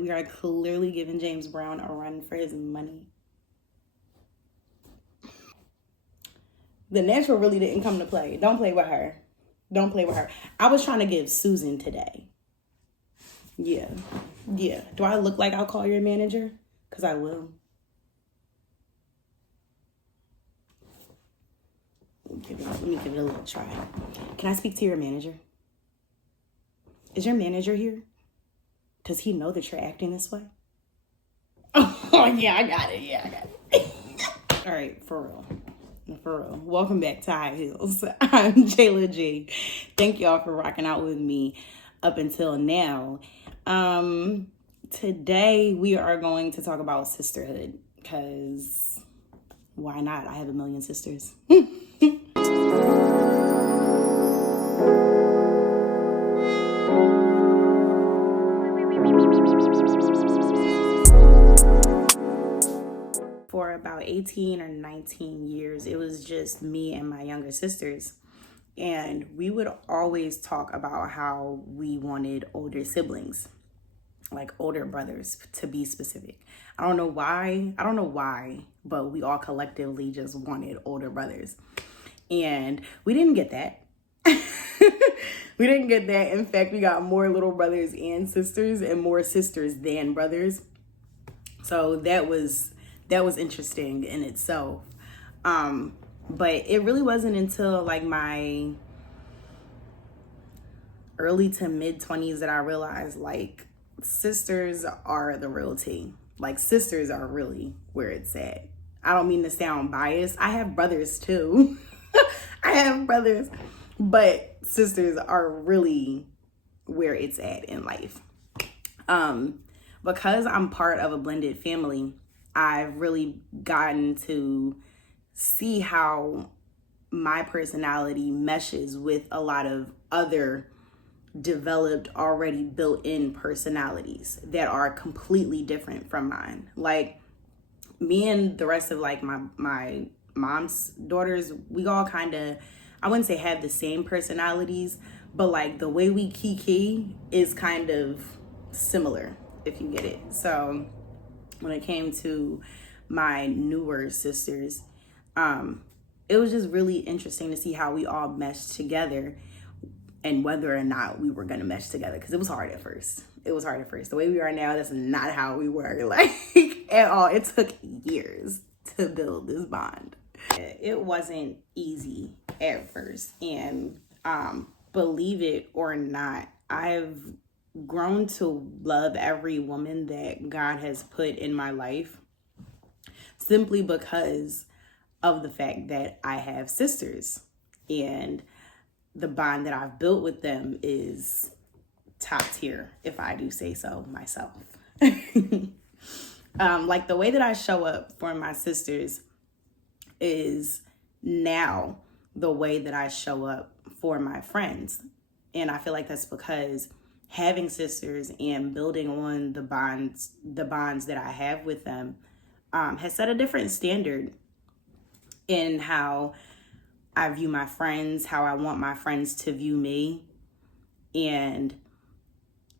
We are clearly giving James Brown a run for his money. The natural really didn't come to play. Don't play with her. Don't play with her. I was trying to give Susan today. Yeah. Do I look like I'll call your manager? Because I will. Let me give it a little try. Can I speak to your manager? Is your manager here? Does he know that you're acting this way? Oh, yeah, I got it. All right, for real. Welcome back to High Heels. I'm Jayla G. Thank y'all for rocking out with me up until now. Today we are going to talk about sisterhood, because why not? I have a million sisters. For about 18 or 19 years, it was just me and my younger sisters. And we would always talk about how we wanted older siblings, like older brothers to be specific. I don't know why, but we all collectively just wanted older brothers. And we didn't get that. We didn't get that. In fact, we got more little brothers and sisters, and more sisters than brothers. So that was interesting in itself. But it really wasn't until like my early to mid 20s that I realized like sisters are the real tea. Like sisters are really where it's at. I don't mean to sound biased. I have brothers too. I have brothers, but sisters are really where it's at in life. Because I'm part of a blended family, I've really gotten to see how my personality meshes with a lot of other developed, already built-in personalities that are completely different from mine. Like me and the rest of like my mom's daughters, we all kind of, I wouldn't say have the same personalities, but like the way we kiki is kind of similar, if you get it. So when it came to my newer sisters, it was just really interesting to see how we all meshed together and whether or not we were going to mesh together, because it was hard at first. The way we are now, that's not how we were, like, at all. It took years to build this bond. It wasn't easy at first, and believe it or not, I've grown to love every woman that God has put in my life, simply because of the fact that I have sisters, and the bond that I've built with them is top tier, if I do say so myself. Like the way that I show up for my sisters is now the way that I show up for my friends. And I feel like that's because having sisters and building on the bonds that I have with them has set a different standard in how I view my friends, how I want my friends to view me. And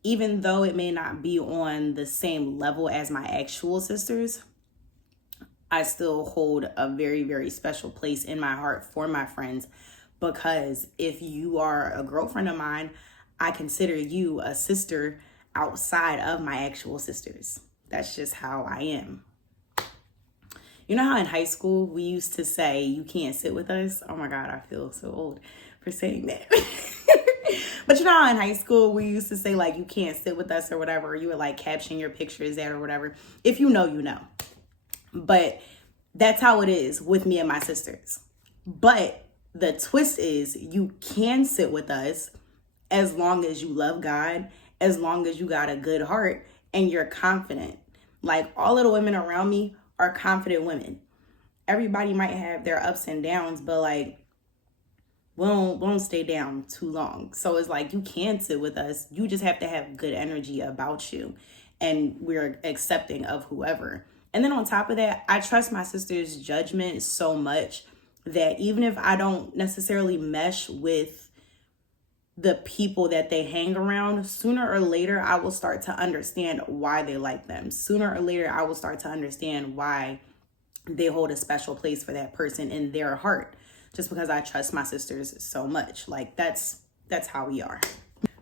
even though it may not be on the same level as my actual sisters, I still hold a very, very special place in my heart for my friends, because if you are a girlfriend of mine, I consider you a sister outside of my actual sisters. That's just how I am. You know how in high school we used to say, you can't sit with us? Oh my God, I feel so old for saying that. But you know how in high school we used to say like, you can't sit with us or whatever. You would like caption your pictures at or whatever. If you know, you know. But that's how it is with me and my sisters. But the twist is you can sit with us as long as you love God, as long as you got a good heart and you're confident. Like all of the women around me are confident women. Everybody might have their ups and downs, but like we won't stay down too long. So it's like you can sit with us. You just have to have good energy about you, and we're accepting of whoever. And then on top of that, I trust my sister's judgment so much that even if I don't necessarily mesh with the people that they hang around, sooner or later, I will start to understand why they like them. Sooner or later, I will start to understand why they hold a special place for that person in their heart, just because I trust my sisters so much. Like, that's how we are.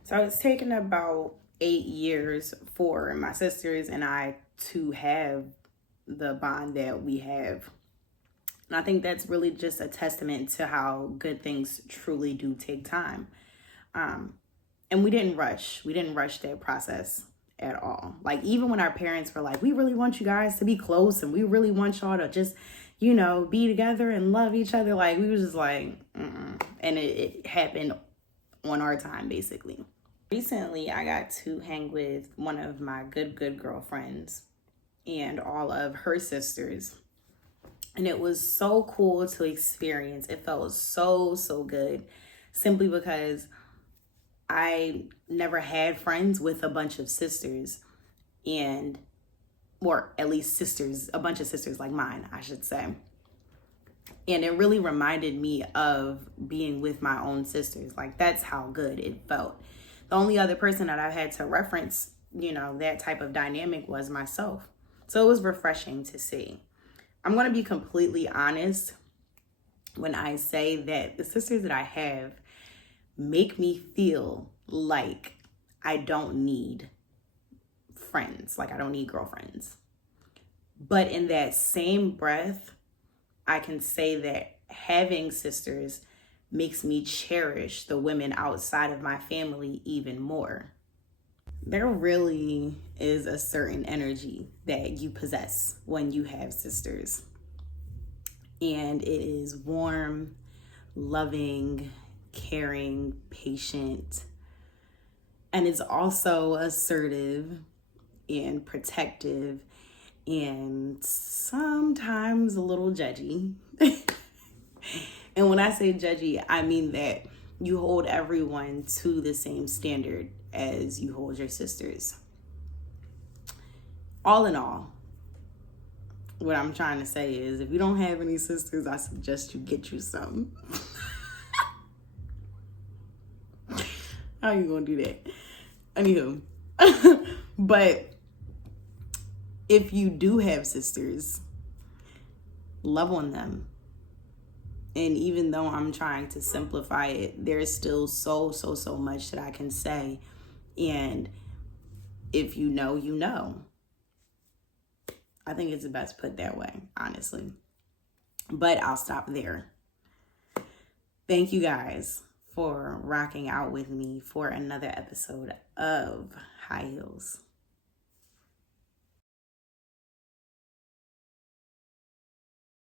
So it's taken about 8 years for my sisters and I to have the bond that we have. And I think that's really just a testament to how good things truly do take time. And we didn't rush. We didn't rush that process at all. Like, even when our parents were like, we really want you guys to be close and we really want y'all to just, be together and love each other. Like, we was just like, mm-mm. And it happened on our time, basically. Recently, I got to hang with one of my good girlfriends and all of her sisters. And it was so cool to experience. It felt so good, simply because I never had friends with a bunch of sisters, or at least sisters, a bunch of sisters like mine, I should say. And it really reminded me of being with my own sisters. Like, that's how good it felt. The only other person that I had to reference, that type of dynamic was myself. So it was refreshing to see. I'm going to be completely honest when I say that the sisters that I have make me feel like I don't need friends, like I don't need girlfriends. But in that same breath, I can say that having sisters makes me cherish the women outside of my family even more. There really is a certain energy that you possess when you have sisters. And it is warm, loving, caring, patient, and it's also assertive and protective and sometimes a little judgy. And when I say judgy, I mean that you hold everyone to the same standard as you hold your sisters. All in all, what I'm trying to say is, if you don't have any sisters, I suggest you get you some. How you gonna do that? Anywho, but if you do have sisters, love on them. And even though I'm trying to simplify it, there's still so much that I can say. And if you know, you know. I think it's best put that way, honestly. But I'll stop there. Thank you guys for rocking out with me for another episode of High Heels.